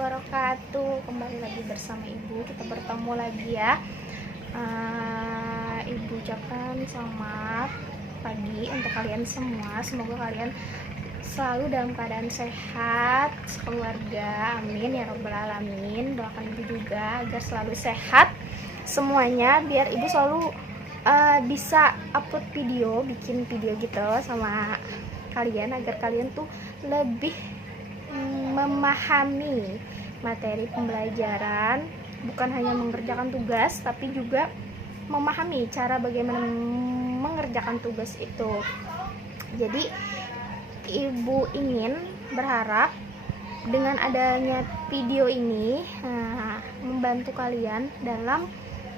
wabarakatuh. Kembali lagi bersama Ibu. Kita bertemu lagi ya. Ibu ucapkan selamat pagi untuk kalian semua. Semoga kalian selalu dalam keadaan sehat, keluarga. Amin ya robbal alamin. Doakan Ibu juga agar selalu sehat semuanya, biar Ibu selalu bisa upload video, bikin video gitu sama kalian, agar kalian tuh lebih memahami materi pembelajaran, bukan hanya mengerjakan tugas tapi juga memahami cara bagaimana mengerjakan tugas itu. Jadi Ibu ingin berharap dengan adanya video ini membantu kalian dalam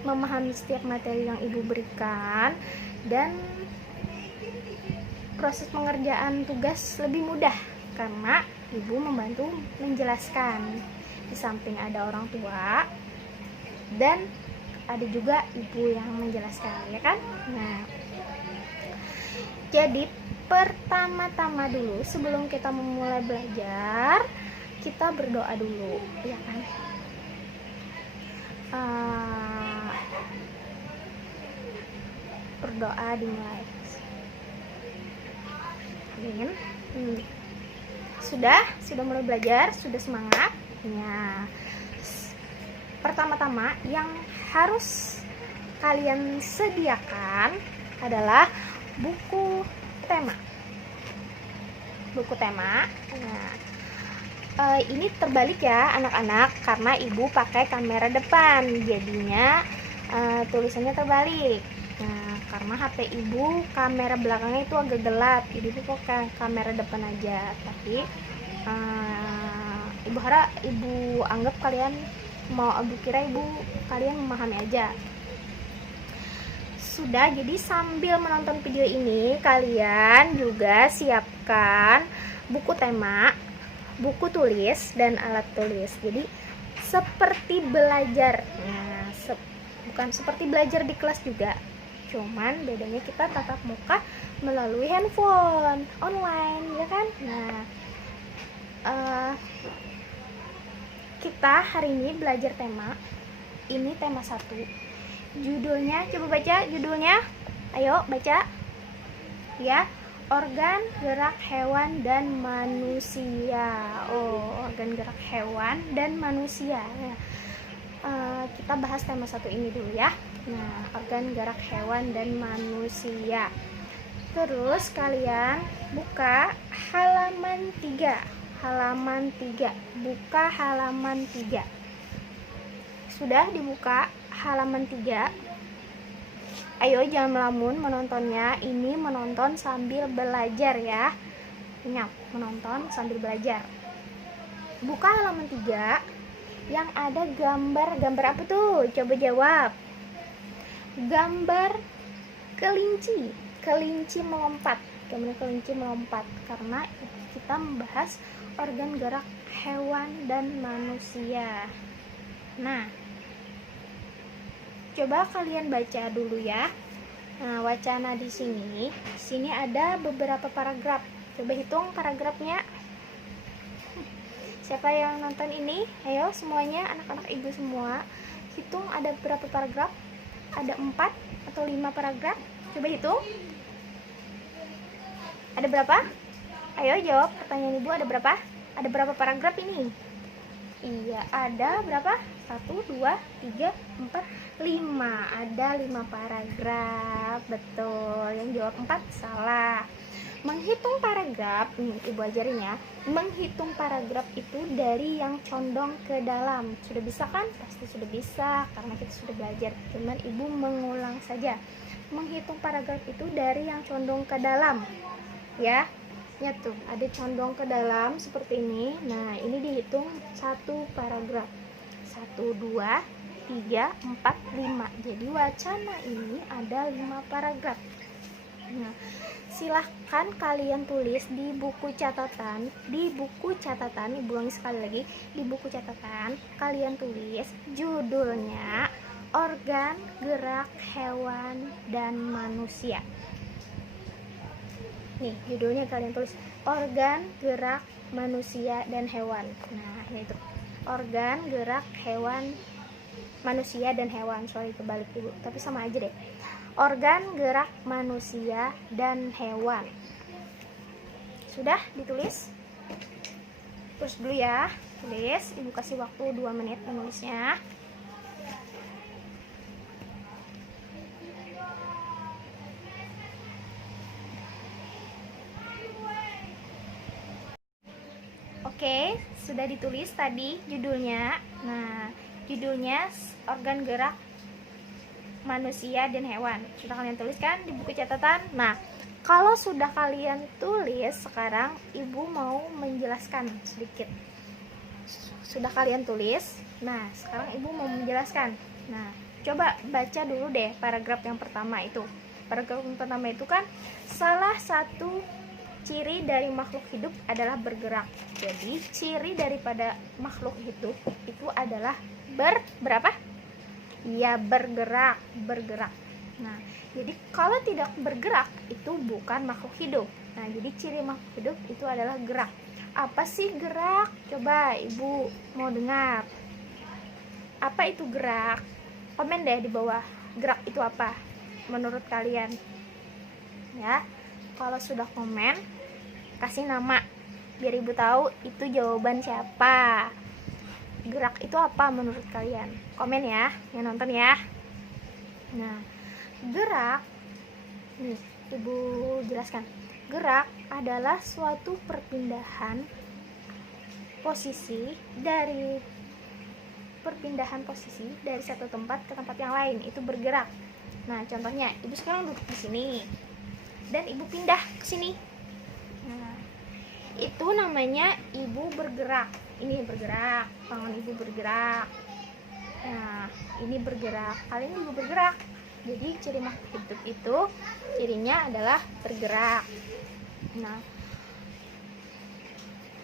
memahami setiap materi yang Ibu berikan, dan proses pengerjaan tugas lebih mudah karena Ibu membantu menjelaskan. Di samping ada orang tua dan ada juga Ibu yang menjelaskan, ya kan? Nah, jadi pertama-tama dulu sebelum kita memulai belajar, kita berdoa dulu, ya kan? Berdoa dimulai. Amin. Sudah mulai belajar, sudah semangat. Ya. Pertama-tama yang harus kalian sediakan adalah buku tema. Buku tema. Nah, ini terbalik ya anak-anak, karena Ibu pakai kamera depan, jadinya tulisannya terbalik. Nah, karena HP Ibu kamera belakangnya itu agak gelap, jadi Ibu pakai kamera depan aja. Tapi Ibu harap Ibu anggap kalian kalian memahami aja. Sudah, jadi sambil menonton video ini kalian juga siapkan buku tema, buku tulis, dan alat tulis. Jadi seperti belajar, bukan seperti belajar di kelas juga, cuman bedanya kita tatap muka melalui handphone online, ya kan? Nah, kita hari ini belajar tema ini, tema 1. Judulnya, coba baca judulnya. Ayo baca ya. Organ gerak hewan dan manusia. Organ gerak hewan dan manusia. Kita bahas tema 1 ini dulu ya. Nah, organ gerak hewan dan manusia. Terus kalian buka halaman 3. Buka halaman 3. Sudah dibuka halaman 3. Ayo jangan melamun menontonnya. Ini menonton sambil belajar ya. Ingat, menonton sambil belajar. Buka halaman 3 yang ada gambar apa tuh? Coba jawab. Gambar kelinci melompat. Gambar kelinci melompat, karena kita membahas organ gerak hewan dan manusia. Nah, coba kalian baca dulu ya. Nah, wacana di sini ada beberapa paragraf. Coba hitung paragrafnya. Siapa yang nonton ini? Ayo semuanya, anak-anak Ibu semua, hitung ada berapa paragraf? Ada 4 atau 5 paragraf? Coba hitung. Ada berapa? Ayo jawab pertanyaan Ibu, ada berapa? Ada berapa paragraf ini? Iya, ada berapa? 1, 2, 3, 4, 5. Ada 5 paragraf. Betul. Yang jawab 4 salah. Menghitung paragraf, Ibu ajarin ya. Menghitung paragraf itu dari yang condong ke dalam. Sudah bisa kan? Pasti sudah bisa, karena kita sudah belajar. Cuman Ibu mengulang saja. Menghitung paragraf itu dari yang condong ke dalam. Ya. Ya tuh, ada condong ke dalam seperti ini. Nah, ini dihitung 1 paragraf. 1, 2, 3, 4, 5. Jadi wacana ini ada 5 paragraf. Nah, silahkan kalian tulis di buku catatan. Ibu ulangi sekali lagi. Di buku catatan kalian tulis judulnya organ gerak hewan dan manusia. Nih, judulnya kalian tulis organ gerak manusia dan hewan. Nah, ini tuh. organ gerak hewan manusia dan hewan. Sorry, kebalik Ibu, tapi sama aja deh. Organ gerak manusia dan hewan. Sudah ditulis? Terus dulu ya, tulis. Ibu kasih waktu 2 menit menulisnya. Oke, sudah ditulis tadi judulnya. Nah, judulnya organ gerak manusia dan hewan. Sudah kalian tuliskan di buku catatan? Nah, kalau sudah kalian tulis, sekarang Ibu mau menjelaskan sedikit. Sudah kalian tulis? Nah, sekarang Ibu mau menjelaskan. Nah, coba baca dulu deh paragraf yang pertama itu. Paragraf yang pertama itu kan salah satu ciri dari makhluk hidup adalah bergerak. Jadi ciri daripada makhluk hidup itu adalah berapa? Ya, bergerak. Nah, jadi kalau tidak bergerak itu bukan makhluk hidup. Nah, jadi ciri makhluk hidup itu adalah gerak. Apa sih gerak? Coba Ibu mau dengar. Apa itu gerak? Komen deh di bawah. Gerak itu apa menurut kalian? Ya. Kalau sudah komen, kasih nama biar Ibu tahu itu jawaban siapa. Gerak itu apa menurut kalian? Komen ya, yang nonton ya. Nah, gerak nih Ibu jelaskan. Gerak adalah suatu perpindahan posisi dari satu tempat ke tempat yang lain, itu bergerak. Nah, contohnya Ibu sekarang duduk di sini dan Ibu pindah ke sini. Nah, itu namanya Ibu bergerak. Ini bergerak, tangan Ibu bergerak. Nah, ini bergerak, kalian juga bergerak. Jadi ciri makhluk hidup itu cirinya adalah bergerak. Nah,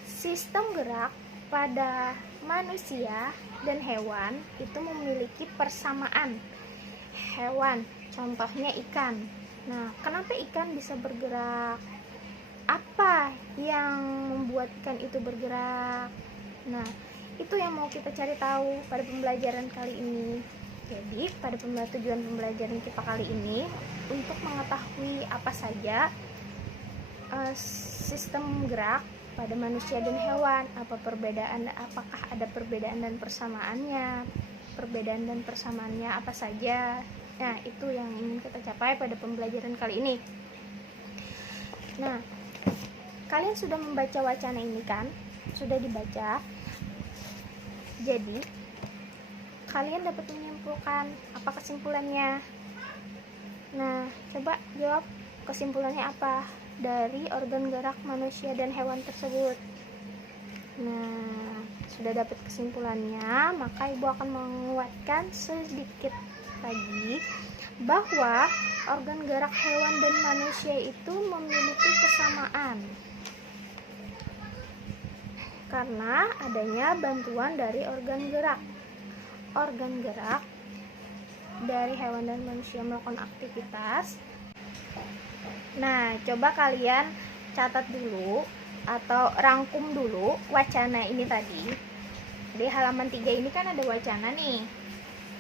sistem gerak pada manusia dan hewan itu memiliki persamaan. Hewan, contohnya ikan. Nah, kenapa ikan bisa bergerak? Apa yang membuat ikan itu bergerak? Nah, itu yang mau kita cari tahu pada pembelajaran kali ini. Jadi, pada tujuan pembelajaran kita kali ini untuk mengetahui apa saja sistem gerak pada manusia dan hewan, apakah ada perbedaan dan persamaannya, apa saja. Nah, itu yang ingin kita capai pada pembelajaran kali ini. Nah, kalian sudah membaca wacana ini kan? Sudah dibaca. Jadi, kalian dapat menyimpulkan apa kesimpulannya. Nah, coba jawab kesimpulannya apa dari organ gerak manusia dan hewan tersebut. Nah, sudah dapat kesimpulannya, maka Ibu akan menguatkan sedikit lagi bahwa organ gerak hewan dan manusia itu memiliki kesamaan karena adanya bantuan dari organ gerak. Organ gerak dari hewan dan manusia melakukan aktivitas. Nah, coba kalian catat dulu atau rangkum dulu wacana ini tadi. Di halaman 3 ini kan ada wacana nih,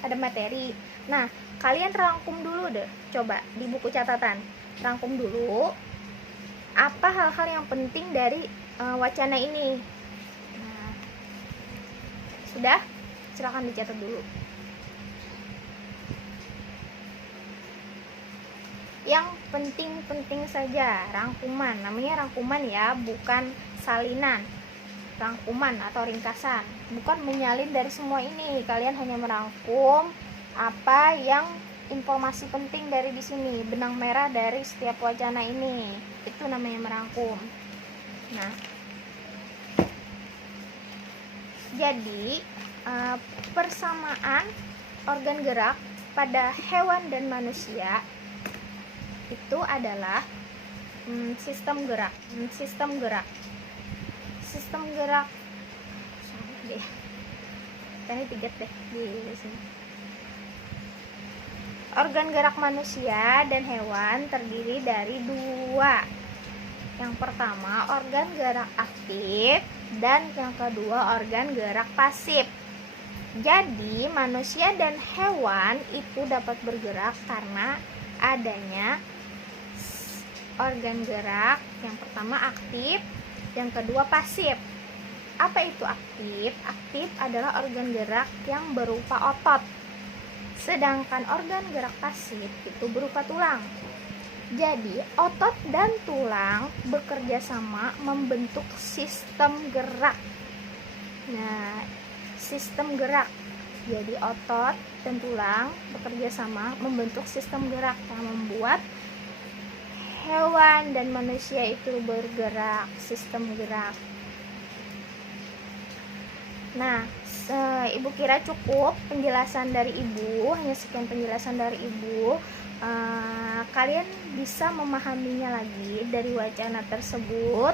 ada materi. Nah, kalian rangkum dulu deh, coba di buku catatan. Rangkum dulu apa hal-hal yang penting dari wacana ini. Nah, sudah? Silakan dicatat dulu. Yang penting-penting saja, rangkuman. Namanya rangkuman ya, bukan salinan. Rangkuman atau ringkasan, bukan menyalin dari semua ini. Kalian hanya merangkum apa yang informasi penting dari di sini, benang merah dari setiap wacana ini. Itu namanya merangkum. Nah, jadi persamaan organ gerak pada hewan dan manusia itu adalah sistem gerak. Salah deh. Tadi 3 deh di sini. Organ gerak manusia dan hewan terdiri dari 2. Yang pertama organ gerak aktif dan yang kedua organ gerak pasif. Jadi manusia dan hewan itu dapat bergerak karena adanya organ gerak. Yang pertama aktif, yang kedua pasif. Apa itu aktif? Aktif adalah organ gerak yang berupa otot. Sedangkan organ gerak pasif itu berupa tulang. Jadi, otot dan tulang bekerja sama membentuk sistem gerak. Nah, sistem gerak. Jadi, otot dan tulang bekerja sama membentuk sistem gerak yang membuat hewan dan manusia itu bergerak, sistem gerak. Nah, Ibu kira cukup penjelasan dari Ibu, hanya sekian penjelasan dari Ibu. Kalian bisa memahaminya lagi dari wacana tersebut,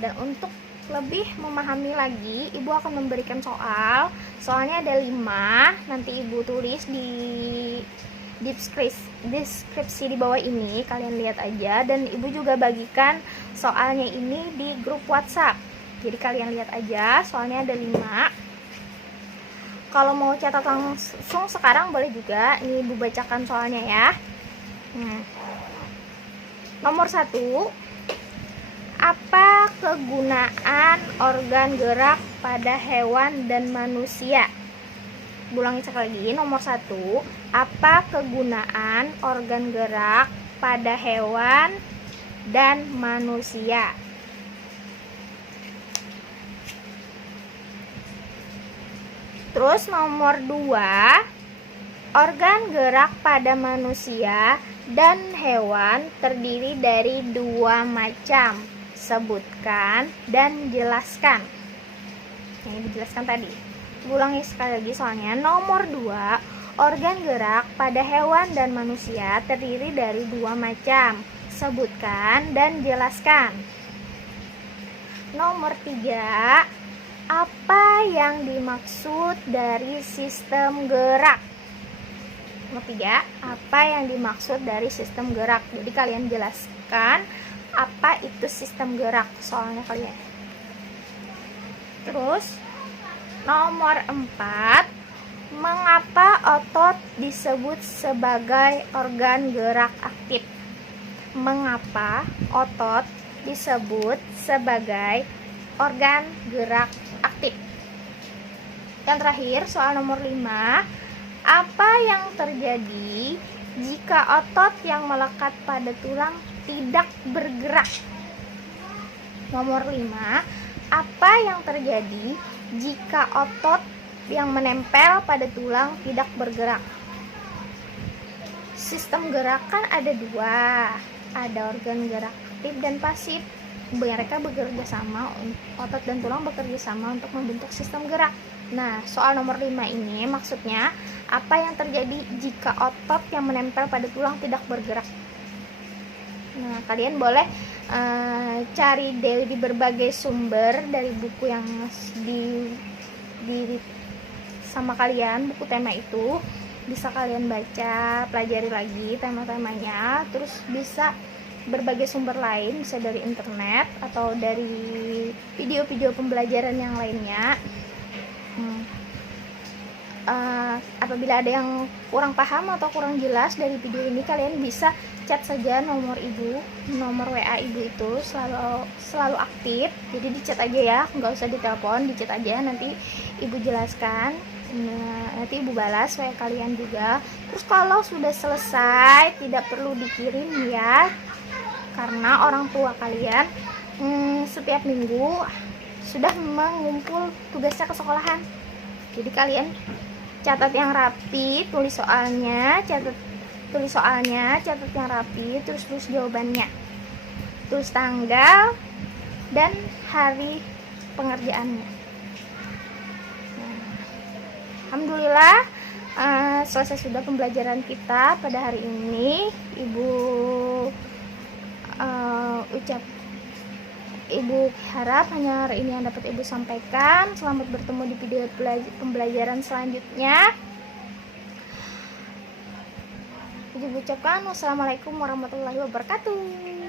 dan untuk lebih memahami lagi Ibu akan memberikan soalnya ada 5, nanti Ibu tulis di deskripsi di bawah ini, kalian lihat aja, dan Ibu juga bagikan soalnya ini di grup WhatsApp, jadi kalian lihat aja, soalnya ada 5. Kalau mau catat langsung sekarang boleh juga, ini Ibu bacakan soalnya ya. Nomor 1, apa kegunaan organ gerak pada hewan dan manusia? Ulangi sekali lagi, nomor 1, apa kegunaan organ gerak pada hewan dan manusia? Terus nomor 2, organ gerak pada manusia dan hewan terdiri dari 2 macam. Sebutkan dan jelaskan. Ini dijelaskan tadi. Ulangi sekali lagi soalnya. Nomor 2, organ gerak pada hewan dan manusia terdiri dari 2 macam. Sebutkan dan jelaskan. Nomor 3, apa yang dimaksud dari sistem gerak? Nomor 3, apa yang dimaksud dari sistem gerak? Jadi kalian jelaskan apa itu sistem gerak soalnya kalian. Terus nomor 4, mengapa otot disebut sebagai organ gerak aktif? Mengapa otot disebut sebagai organ gerak aktif? Yang terakhir, soal nomor 5, apa yang terjadi jika otot yang melekat pada tulang tidak bergerak? Nomor 5, apa yang terjadi jika otot yang menempel pada tulang tidak bergerak? Sistem gerak kan ada 2, ada organ gerak aktif dan pasif. Mereka bekerja sama, otot dan tulang bekerja sama untuk membentuk sistem gerak. Nah, soal nomor 5 ini maksudnya apa yang terjadi jika otot yang menempel pada tulang tidak bergerak? Nah, kalian boleh cari di berbagai sumber dari buku yang di sama kalian, buku tema itu bisa kalian baca, pelajari lagi tema-temanya, terus bisa berbagai sumber lain, bisa dari internet atau dari video-video pembelajaran yang lainnya. Apabila ada yang kurang paham atau kurang jelas dari video ini, kalian bisa chat saja nomor Ibu, nomor WA Ibu itu selalu aktif, jadi di chat aja ya, nggak usah ditelepon, di chat aja, nanti Ibu jelaskan. Nah, nanti Ibu balas WA kalian juga. Terus kalau sudah selesai tidak perlu dikirim ya, karena orang tua kalian setiap minggu sudah mengumpul tugasnya ke sekolahan. Jadi kalian catat yang rapi, tulis soalnya, catat yang rapi, terus tulis jawabannya, tulis tanggal dan hari pengerjaannya. Alhamdulillah selesai sudah pembelajaran kita pada hari ini. Ibu harap hanya hari ini yang dapat Ibu sampaikan. Selamat bertemu di video pembelajaran selanjutnya. Ibu ucapkan wassalamualaikum warahmatullahi wabarakatuh.